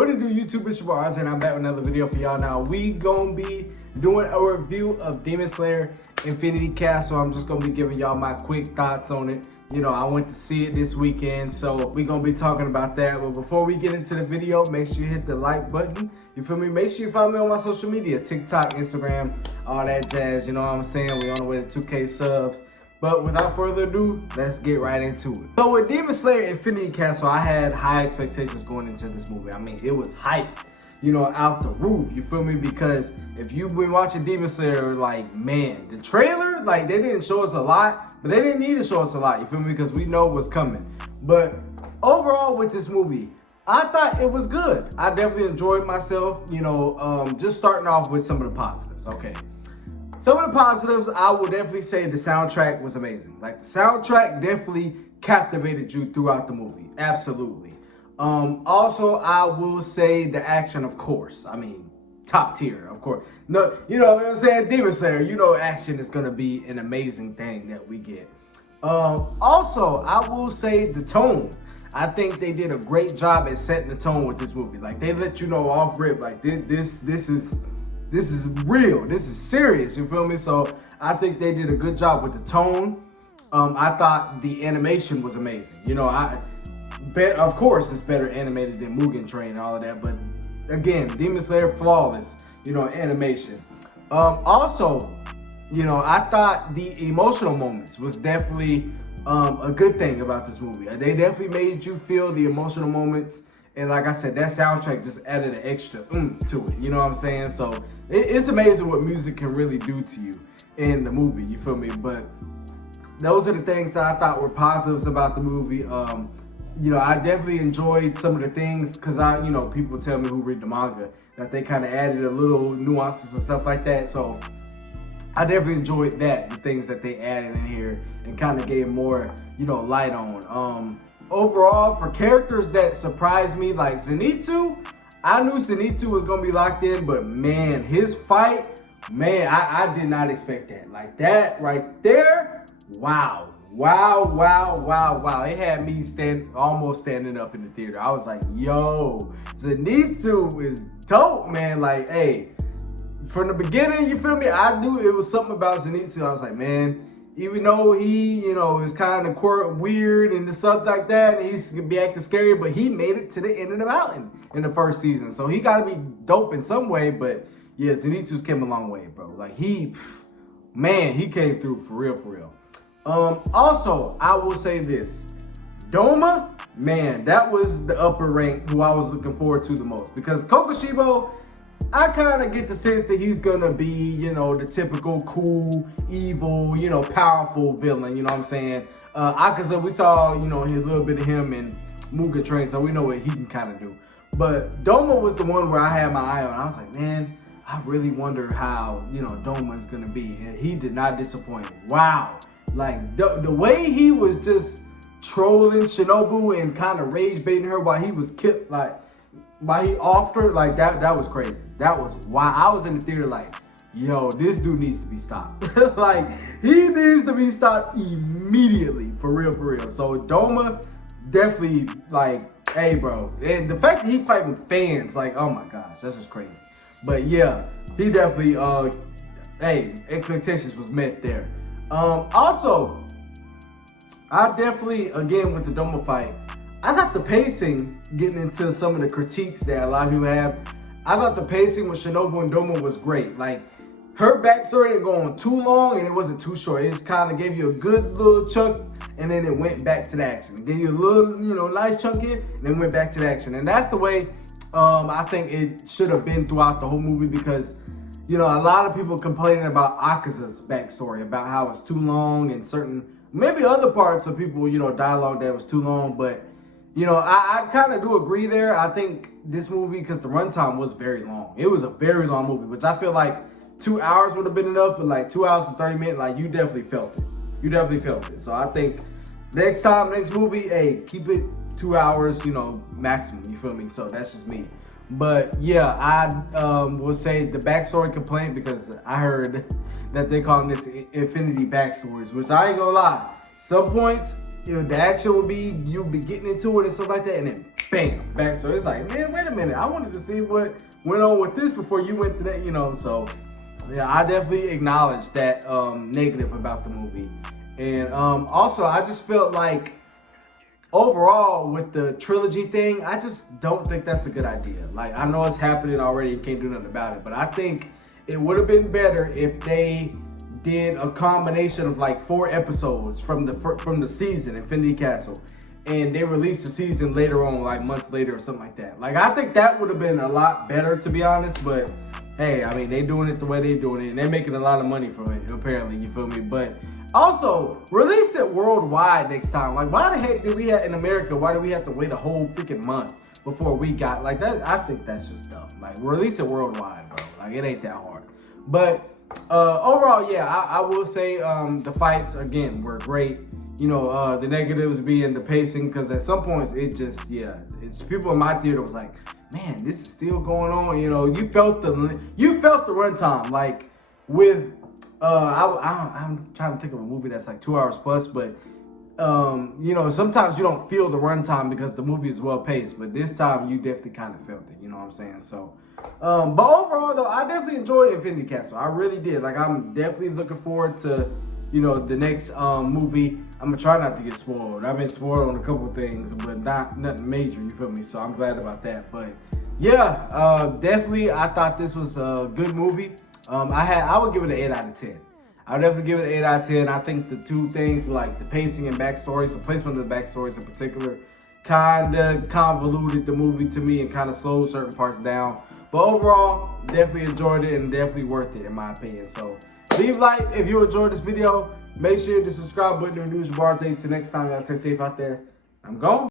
What it do, YouTube? It's your boy RJ, and I'm back with another video for y'all. Now, we gonna be doing a review of Demon Slayer Infinity Castle. I'm just gonna be giving y'all my quick thoughts on it. You know, I went to see it this weekend, so we gonna be talking about that. But before we get into the video, make sure you hit the like button. You feel me? Make sure you follow me on my social media, TikTok, Instagram, all that jazz. You know what I'm saying? We on the way to 2K subs. But without further ado, let's get right into it. So with Demon Slayer Infinity Castle, I had high expectations going into this movie. I mean, it was hype, you know, out the roof. You feel me? Because if you've been watching Demon Slayer, like, man, the trailer, like, they didn't show us a lot, but they didn't need to show us a lot. You feel me? Because we know what's coming. But overall with this movie, I thought it was good. I definitely enjoyed myself, you know, just starting off with some of the positives. Okay. Some of the positives, I will definitely say the soundtrack was amazing. Like, the soundtrack definitely captivated you throughout the movie. Absolutely. Also, I will say the action, of course. I mean, top tier, of course. No, you know what I'm saying? Demon Slayer, you know action is going to be an amazing thing that we get. Also, I will say the tone. I think they did a great job at setting the tone with this movie. Like, they let you know off rip, like, this is real. This is serious. You feel me? So I think they did a good job with the tone. I thought the animation was amazing. You know, of course it's better animated than Mugen Train and all of that. But again, Demon Slayer flawless. You know, animation. Also, you know, I thought the emotional moments was definitely a good thing about this movie. They definitely made you feel the emotional moments. And like I said, that soundtrack just added an extra to it. You know what I'm saying? So it's amazing what music can really do to you in the movie. You feel me? But those are the things that I thought were positives about the movie. You know, I definitely enjoyed some of the things because you know, people tell me who read the manga that they kind of added a little nuances and stuff like that. So I definitely enjoyed that, the things that they added in here and kind of gave more, you know, light on. Overall, for characters that surprised me, like Zenitsu, I knew Zenitsu was going to be locked in, but man, his fight, man, I did not expect that. Like that right there, wow. It had me almost standing up in the theater. I was like, yo, Zenitsu is dope, man. Like, hey, from the beginning, you feel me? I knew it was something about Zenitsu. I was like, man, even though he, you know, is kind of weird and stuff like that, and he's gonna be acting scary, but he made it to the end of the mountain in the first season. So he gotta be dope in some way, but yeah, Zenitsu's came a long way, bro. Like, man, he came through for real. Also, I will say this. Doma, man, that was the upper rank who I was looking forward to the most. Because Kokushibo, I kind of get the sense that he's gonna be, you know, the typical cool, evil, you know, powerful villain, you know what I'm saying? Akaza, we saw, you know, a little bit of him in Mugen Train, so we know what he can kind of do. But Doma was the one where I had my eye on. I was like, man, I really wonder how, you know, Doma is gonna be. And he did not disappoint. Wow. Like, the way he was just trolling Shinobu and kind of rage baiting her while he was killed, like, while he offed her, like, that was crazy. That was why I was in the theater like, yo, this dude needs to be stopped. Like, he needs to be stopped immediately, for real. So Doma, definitely, like, hey, bro. And the fact that he fighting fans, like, oh my gosh, that's just crazy. But yeah, he definitely, hey, expectations was met there. Also, I definitely, again, with the Doma fight, I thought the pacing, getting into some of the critiques that a lot of people have, I thought the pacing with Shinobu and Doma was great. Like, her backstory didn't go on too long and it wasn't too short. It just kind of gave you a good little chunk and then it went back to the action. It gave you a little, you know, nice chunk here and then went back to the action. And that's the way I think it should have been throughout the whole movie because, you know, a lot of people complaining about Akaza's backstory, about how it's too long and certain, maybe other parts of people, you know, dialogue that was too long, but you know, I kind of do agree there. I think this movie, because the runtime was very long. It was a very long movie, which I feel like 2 hours would have been enough, but like 2 hours and 30 minutes, like, you definitely felt it. So I think next movie, hey, keep it 2 hours, you know, maximum, you feel me? So that's just me. But yeah, I will say the backstory complaint because I heard that they call this Infinity backstories, which I ain't gonna lie. Some points the action would be you be getting into it and stuff like that, and then bam, back. So it's like, man, wait a minute, I wanted to see what went on with this before you went to that, you know. So yeah, I definitely acknowledge that negative about the movie. And also, I just felt like overall with the trilogy thing, I just don't think that's a good idea. Like, I know it's happening already, you can't do nothing about it, but I think it would have been better if they did a combination of like 4 episodes from the season Infinity Castle, and they released the season later on, like months later or something like that. Like, I think that would have been a lot better, to be honest. But hey, I mean, they doing it the way they doing it, and they're making a lot of money from it, apparently. You feel me? But also, release it worldwide next time. Like, why the heck did we have in America? Why do we have to wait a whole freaking month before we got like that? I think that's just dumb. Like, release it worldwide, bro. Like, it ain't that hard. But overall, yeah, I will say the fights again were great. You know, the negatives being the pacing, because at some points it just, yeah, it's people in my theater was like, man, this is still going on. You know, you felt the runtime, like with I'm trying to think of a movie that's like 2 hours plus, but you know, sometimes you don't feel the runtime because the movie is well paced, but this time you definitely kind of felt it. You know what I'm saying? So, but overall though, I definitely enjoyed Infinity Castle. I really did. Like, I'm definitely looking forward to, you know, the next movie. I'm gonna try not to get spoiled. I've been spoiled on a couple of things, but nothing major. You feel me? So I'm glad about that. But yeah, definitely, I thought this was a good movie. I would give it an 8 out of 10. I would definitely give it an 8 out of 10. I think the two things, like the pacing and backstories, the placement of the backstories in particular, kind of convoluted the movie to me and kind of slowed certain parts down. But overall, definitely enjoyed it and definitely worth it in my opinion. So leave a like if you enjoyed this video. Make sure to subscribe button to reduce your bar. Till next time, y'all stay safe out there. I'm gone.